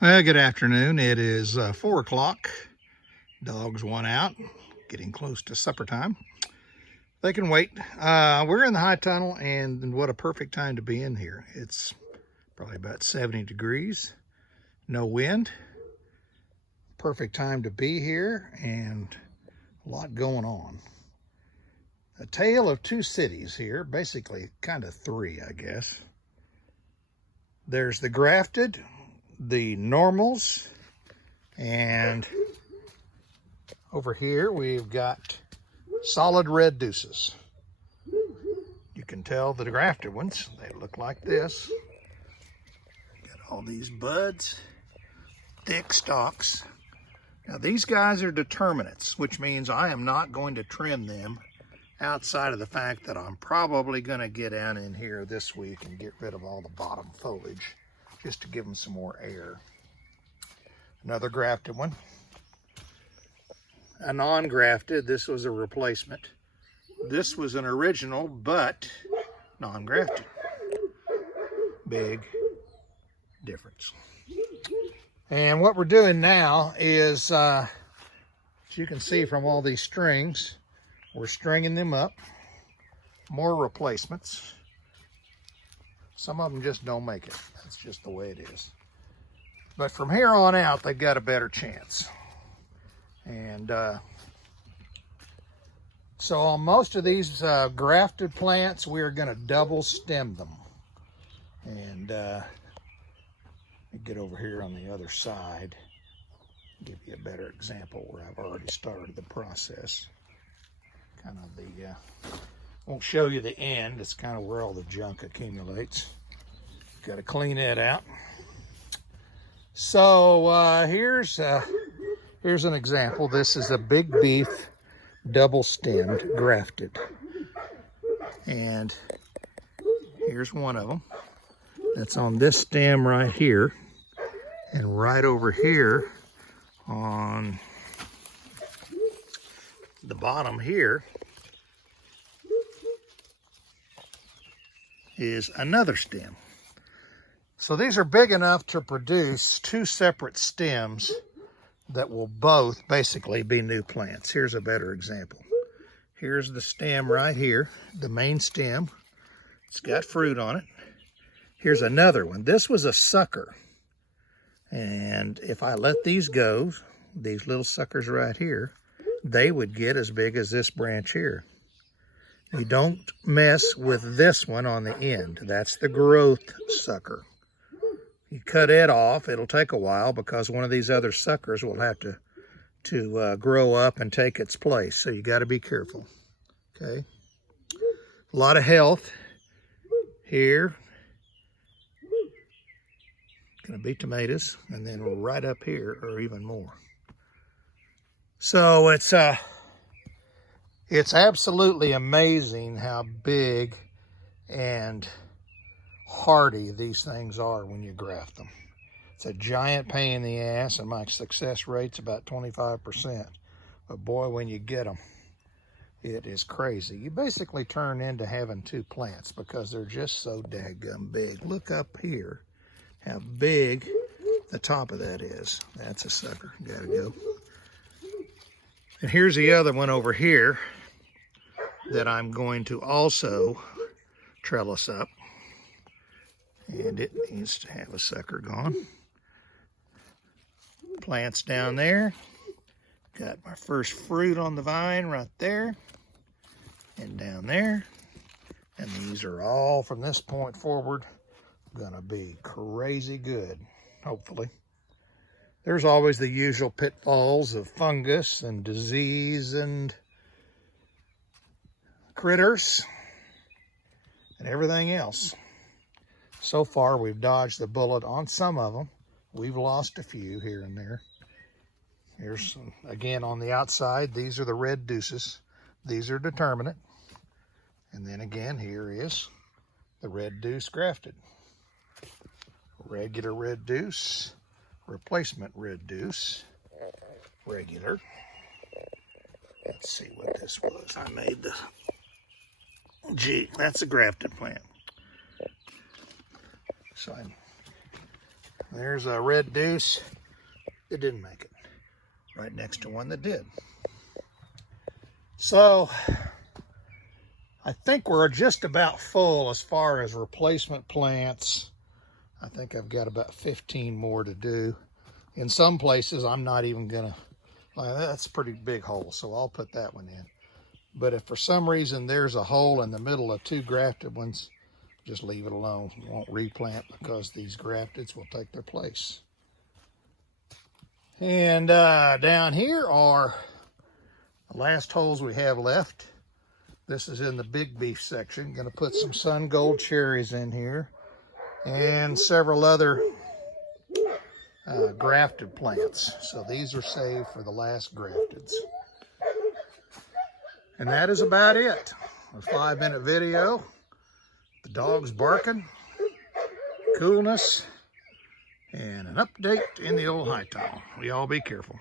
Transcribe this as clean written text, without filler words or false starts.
Well, good afternoon. It is 4 o'clock. Dogs want out, getting close to supper time. They can wait. We're in the high tunnel, and what a perfect time to be in here. It's probably about 70 degrees, no wind. Perfect time to be here, and a lot going on. A tale of two cities here, basically kind of three, I guess. There's the Grafted, the Normals, and over here we've got solid red deuces. You can tell the grafted ones, they look like this. Got all these buds, thick stalks. Now these guys are determinants, which means I am not going to trim them outside of the fact that I'm probably going to get down in here this week and get rid of all the bottom foliage just to give them some more air. Another grafted one. A non-grafted, this was a replacement. This was an original, but non-grafted. Big difference. And what we're doing now is, as you can see from all these strings, we're stringing them up. More replacements. Some of them just don't make it. That's just the way it is. But from here on out, they've got a better chance. And so on most of these grafted plants, we're going to double stem them. And let me get over here on the other side, give you a better example where I've already started the process. Kind of the, won't show you the end, it's kind of where all the junk accumulates. Got to clean it out. So here's an example. This is a big beef double stemmed grafted. And here's one of them. That's on this stem right here. And right over here on the bottom here is another stem. So these are big enough to produce two separate stems that will both basically be new plants. Here's a better example. Here's the stem right here, the main stem. It's got fruit on it. Here's another one. This was a sucker. And if I let these go, these little suckers right here, they would get as big as this branch here. You don't mess with this one on the end. That's the growth sucker. You cut it off, it'll take a while because one of these other suckers will have to grow up and take its place. So you got to be careful, okay? A lot of health here. Gonna be tomatoes, and then right up here are even more. So it's absolutely amazing how big and hardy these things are when you graft them. It's a giant pain in the ass, and my success rate's about 25%. But boy, when you get them, it is crazy. You basically turn into having two plants because they're just so daggum big. Look up here how big the top of that is. That's a sucker. Gotta go. And here's the other one over here that I'm going to also trellis up. And it needs to have a sucker gone. Plants down there. Got my first fruit on the vine right there. And down there. And these are all from this point forward gonna be crazy good, hopefully. There's always the usual pitfalls of fungus and disease and critters and everything else. So far, we've dodged the bullet on some of them. We've lost a few here and there. Here's, again, on the outside, these are the red deuces. These are determinate. And then again, here is the red deuce grafted. Regular red deuce, replacement red deuce, regular. Let's see what this was. I made the, gee, that's a grafted plant. So There's a red deuce. It didn't make it. Right next to one that did. So I think we're just about full as far as replacement plants. I think I've got about 15 more to do. In some places, I'm not even gonna, that's a pretty big hole, so I'll put that one in. But if for some reason there's a hole in the middle of two grafted ones, just leave it alone. You won't replant because these grafteds will take their place. And down here are the last holes we have left. This is in the big beef section. Gonna put some sun gold cherries in here and several other grafted plants. So these are saved for the last grafteds. And that is about it. A 5-minute video. The dogs barking, coolness, and an update in the old high tunnel. We all be careful.